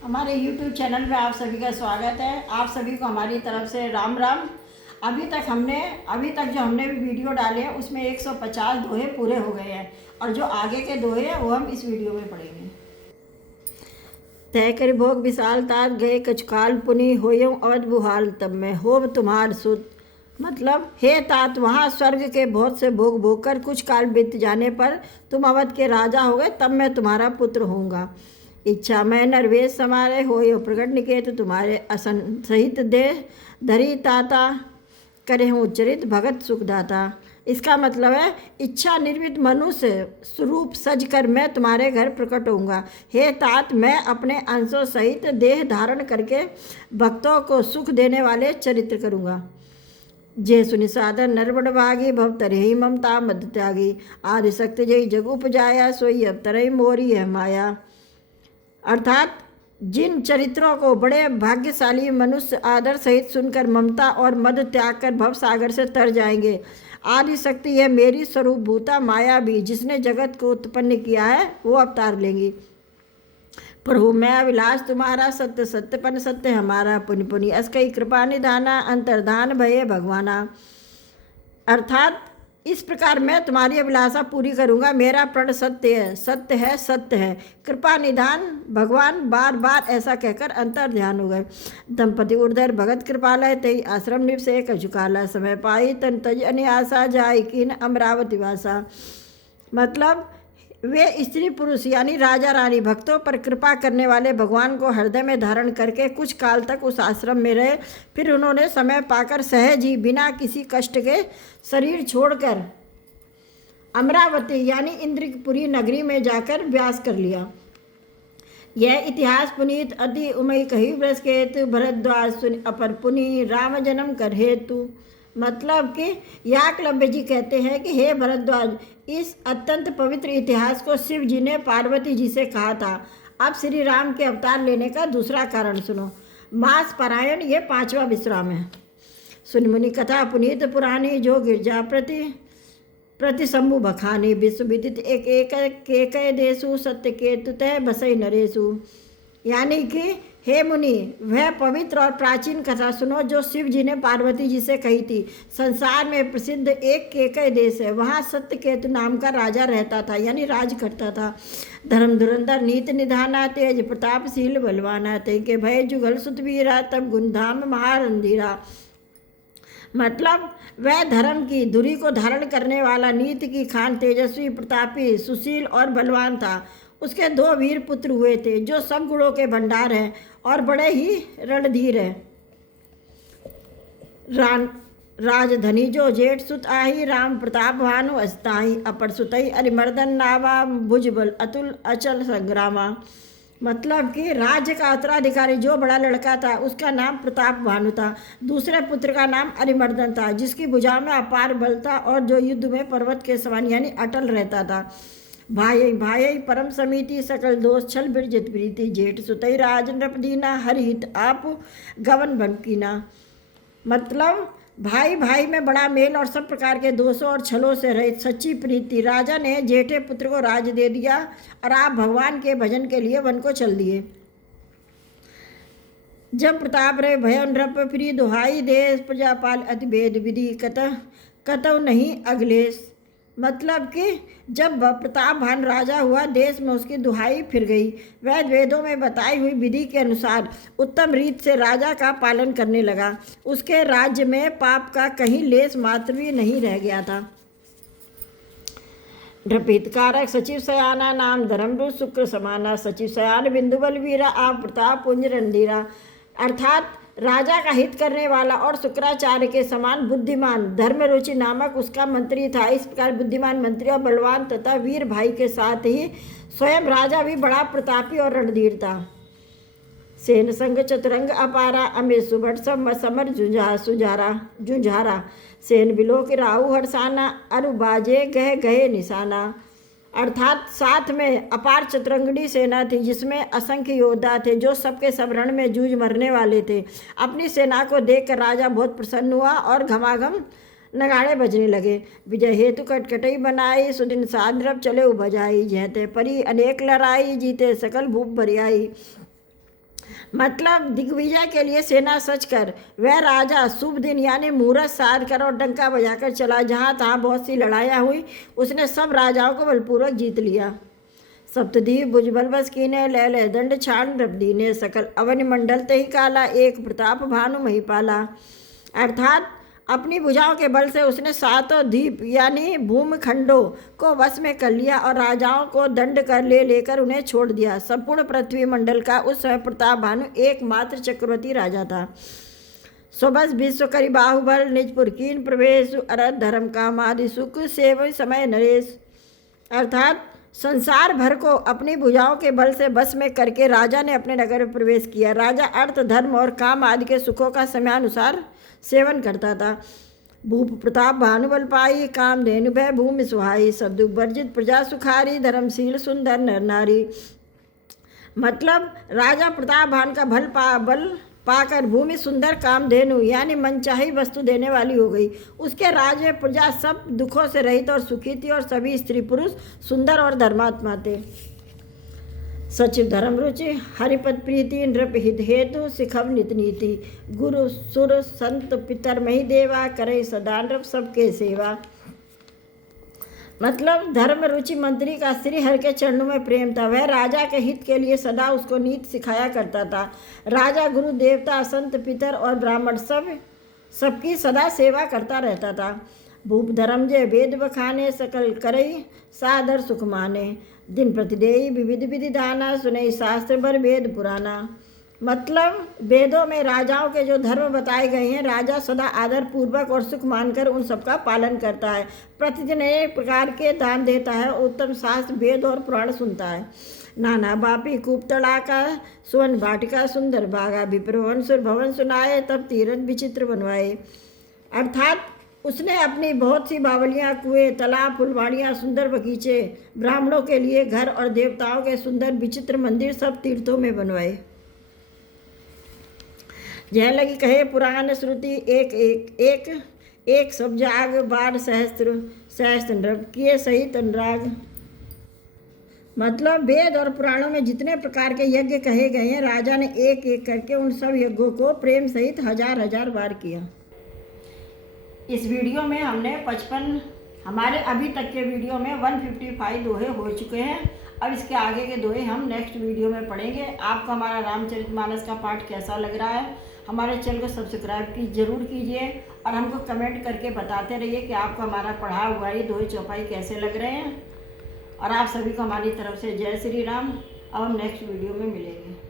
हमारे YouTube channel में आप सभी का स्वागत है। आप सभी को हमारी तरफ से राम राम। अभी तक जो हमने भी वीडियो डाले हैं उसमें 150 दोहे पूरे हो गए हैं और जो आगे के दोहे हैं वो हम इस वीडियो में पढ़ेंगे। तय कर भोग विशाल तात गए कचकाल पुनि होयं अवध बुहाल तब मैं होब तुम्हार सुत। मतलब हे तात, वहाँ स्वर्ग के बहुत से भोग भोग कर कुछ काल बीत जाने पर तुम अवध के राजा हो गए, तब मैं तुम्हारा पुत्र होऊंगा। इच्छा मैं नरवेश समारे हो प्रकट निकेत तुम्हारे असन सहित देह धरी ताता करे हूँ उच्चरित भगत सुखदाता। इसका मतलब है इच्छा निर्मित मनुष्य स्वरूप सज कर मैं तुम्हारे घर प्रकट होऊंगा। हे तात, मैं अपने अंशों सहित देह धारण करके भक्तों को सुख देने वाले चरित्र करूँगा। जय सुनि साधन नरबड़ भागी भव तरही ममता मद त्यागी आदि शक्ति जय जग उपजाया सोई अब तरही मोरी है माया। अर्थात जिन चरित्रों को बड़े भाग्यशाली मनुष्य आदर सहित सुनकर ममता और मद त्याग कर भव सागर से तर जाएंगे। आदि शक्ति है मेरी स्वरूप भूता माया भी, जिसने जगत को उत्पन्न किया है वो अवतार लेंगी। प्रभु मैं अभिलाष तुम्हारा सत्य सत्यपन सत्य हमारा पुनि पुनि अस्कई कृपा निधाना अंतर्धान भये भगवाना। अर्थात इस प्रकार मैं तुम्हारी अभिलाषा पूरी करूंगा। मेरा प्रण सत्य है, सत्य है, सत्य है। कृपा निधान भगवान बार बार ऐसा कहकर अंतर ध्यान हो गए। दंपति उर्धर भगत कृपालय तई आश्रम निवसे कजुकाला समय पाई तन तज अन्यासा जाय किन अमरावती वासा। मतलब वे स्त्री पुरुष यानी राजा रानी भक्तों पर कृपा करने वाले भगवान को हृदय में धारण करके कुछ काल तक उस आश्रम में रहे। फिर उन्होंने समय पाकर सहज ही बिना किसी कष्ट के शरीर छोड़कर अमरावती यानी इंद्रपुरी नगरी में जाकर व्यास कर लिया। यह इतिहास पुनीत अति उमय कही ब्रज के हेतु भरद्वाज सुन अपर पुनि राम जन्म कर हेतु। मतलब कि याकलव्य जी कहते हैं कि हे भरद्वाज, इस अत्यंत पवित्र इतिहास को शिव जी ने पार्वती जी से कहा था। अब श्री राम के अवतार लेने का दूसरा कारण सुनो। मास पारायण ये 5वां विश्राम है। सुन मुनि कथा पुनीत पुरानी जो गिरजा प्रति शंभु बखानी विश्व विदित एक एक के देशु सत्य के तुतः बसई नरेशु। यानी कि हे मुनि, वह पवित्र और प्राचीन कथा सुनो जो शिव जी ने पार्वती जी से कही थी। संसार में प्रसिद्ध एक केकय देश है, वहाँ सत्यकेतु नाम का राजा रहता था यानी राज करता था। धर्म धुरंधर नीत निधाना तेज प्रतापशील बलवाना ते के भय जुगल सुतवीरा तब गुणधाम महारंधीरा। मतलब वह धर्म की धुरी को धारण करने वाला, नीति की खान, तेजस्वी, प्रतापी, सुशील और बलवान था। उसके 2 वीर पुत्र हुए थे जो सब गुणों के भंडार हैं और बड़े ही रणधीर हैं। राजधनी जो जेठ सुत आही राम प्रताप भानु अस्ताही अपर सुतई अरिमर्दन नावा भुजबल अतुल अचल संग्रामा। मतलब कि राज्य का उत्तराधिकारी जो बड़ा लड़का था उसका नाम प्रताप भानु था। दूसरे पुत्र का नाम अरिमर्दन था जिसकी भुजा में अपार बल था और जो युद्ध में पर्वत के समान यानी अटल रहता था। भाई भाई परम समिति सकल दोष छल बिरजित प्रीति जेठ सुतई राज नृपदीना हरिहित आप गवन बनकीना। मतलब भाई भाई में बड़ा मेल और सब प्रकार के दोषों और छलों से रहित सच्ची प्रीति। राजा ने जेठे पुत्र को राज दे दिया और आप भगवान के भजन के लिए वन को चल दिए। जब प्रताप रहे भय नृप प्रिय दुहाई देश प्रजापाल अति भेद विधि कतव नहीं अगलेश। मतलब कि जब प्रताप भान राजा हुआ देश में उसकी दुहाई फिर गई। वह वेदों में बताई हुई विधि के अनुसार उत्तम रीत से राजा का पालन करने लगा। उसके राज्य में पाप का कहीं लेस मात्र भी नहीं रह गया था। कारक सचिव सयाना नाम धर्मरु शुक्र समाना सचिव सयान बिंदु बलवीरा आप प्रताप पुंज रणधीरा। अर्थात राजा का हित करने वाला और शुक्राचार्य के समान बुद्धिमान धर्मरुचि नामक उसका मंत्री था। इस प्रकार बुद्धिमान मंत्री और बलवान तथा वीर भाई के साथ ही स्वयं राजा भी बड़ा प्रतापी और रणधीर था। सेन संग चतुरंग अपारा अमिर सुबट समर जुझारा सेन बिलो के राहु हरसाना अरुबाजे गह गहे निशाना। अर्थात साथ में अपार चतुरंगनी सेना थी जिसमें असंख्य योद्धा थे जो सबके सब रण में जूझ मरने वाले थे। अपनी सेना को देखकर राजा बहुत प्रसन्न हुआ और घमाघम नगाड़े बजने लगे। विजय हेतु कटकटई बनाई सुदिन साद्रव चले उभजाई जहते परी अनेक लड़ाई जीते सकल भूप भरियाई। मतलब दिग्विजय के लिए सेना सज कर वह राजा शुभ दिन यानी मुहूर्त साध कर और डंका बजाकर चला। जहाँ तहाँ बहुत सी लड़ाइयाँ हुई, उसने सब राजाओं को बलपूर्वक जीत लिया। सप्तद्वीप भुजबल बस कीने, लय लय दंड छाड़ दीने, सकल अवन मंडल ते ही काला, एक प्रताप भानु महिपाला। अर्थात अपनी भुजाओं के बल से उसने सातों द्वीप यानी भूमखंडों को वश में कर लिया और राजाओं को दंड कर लेकर उन्हें छोड़ दिया। संपूर्ण पृथ्वी मंडल का उस समय प्रताप भानु एकमात्र चक्रवर्ती राजा था। सुबस विश्व करी बाहुबल, निजपुर कीन प्रवेश, अरथ धर्म काम आदि सुख सेव समय नरेश। अर्थात संसार भर को अपनी भुजाओं के बल से बस में करके राजा ने अपने नगर में प्रवेश किया। राजा अर्थ धर्म और काम आदि के सुखों का समयानुसार सेवन करता था। भूप प्रताप भानुबल पाई, काम धेनु भय भूमि सुहाई, सब दुख वर्जित प्रजा सुखारी, धर्मशील सुंदर नर नारी। मतलब राजा प्रताप भान का बल पाकर भूमि सुंदर कामधेनु यानी मनचाही वस्तु देने वाली हो गई। उसके राज में प्रजा सब दुखों से रहित और सुखी थी और सभी स्त्री पुरुष सुंदर और धर्मात्मा थे। सचिव धर्म रुचि, हरिपद प्रीति, नृप हित हेतु, सिखव नित नीति, गुरु सुर संत पितर मही देवा, करे सदा नृप सबके सेवा। मतलब धर्म रुचि मंत्री का श्री हरि के चरणों में प्रेम था। वह राजा के हित के लिए सदा उसको नीति सिखाया करता था। राजा गुरु देवता संत पितर और ब्राह्मण सबकी सदा सेवा करता रहता था। भूप धर्म जय वेद बखाने, सकल करई सादर सुख माने, दिन प्रतिदेयी विविध विधि दाना, सुनई शास्त्र बर वेद पुराना। मतलब वेदों में राजाओं के जो धर्म बताए गए हैं, राजा सदा आदर पूर्वक और सुख मानकर उन सबका पालन करता है। प्रतिदिन एक प्रकार के दान देता है, उत्तम शास्त्र वेद और पुराण सुनता है। नाना बापी कूप तड़ाका, सुवन बाटिका सुंदर बागा, विप्रवन सुर भवन सुनाए, तब तीरथ विचित्र बनवाए। अर्थात उसने अपनी बहुत सी बावलियाँ, कुएं, तालाब, फुलवाड़ियाँ, सुंदर बगीचे, ब्राह्मणों के लिए घर और देवताओं के सुंदर विचित्र मंदिर सब तीर्थों में बनवाए। जय लगी कहे पुराण श्रुति, एक एक एक एक सब जाग, बार सहस्त्र सहस्त्र नृप किए सहित अनुराग। मतलब वेद और पुराणों में जितने प्रकार के यज्ञ कहे गए हैं, राजा ने एक एक करके उन सब यज्ञों को प्रेम सहित हजार हजार बार किया। इस वीडियो में हमने 55 हमारे अभी तक के वीडियो में 155 दोहे हो चुके हैं। अब इसके आगे के दोहे हम नेक्स्ट वीडियो में पढ़ेंगे। आपको हमारा रामचरितमानस का पाठ कैसा लग रहा है? हमारे चैनल को सब्सक्राइब जरूर कीजिए और हमको कमेंट करके बताते रहिए कि आपको हमारा पढ़ा हुआ ये दोहे चौपाई कैसे लग रहे हैं। और आप सभी को हमारी तरफ से जय श्री राम। अब हम नेक्स्ट वीडियो में मिलेंगे।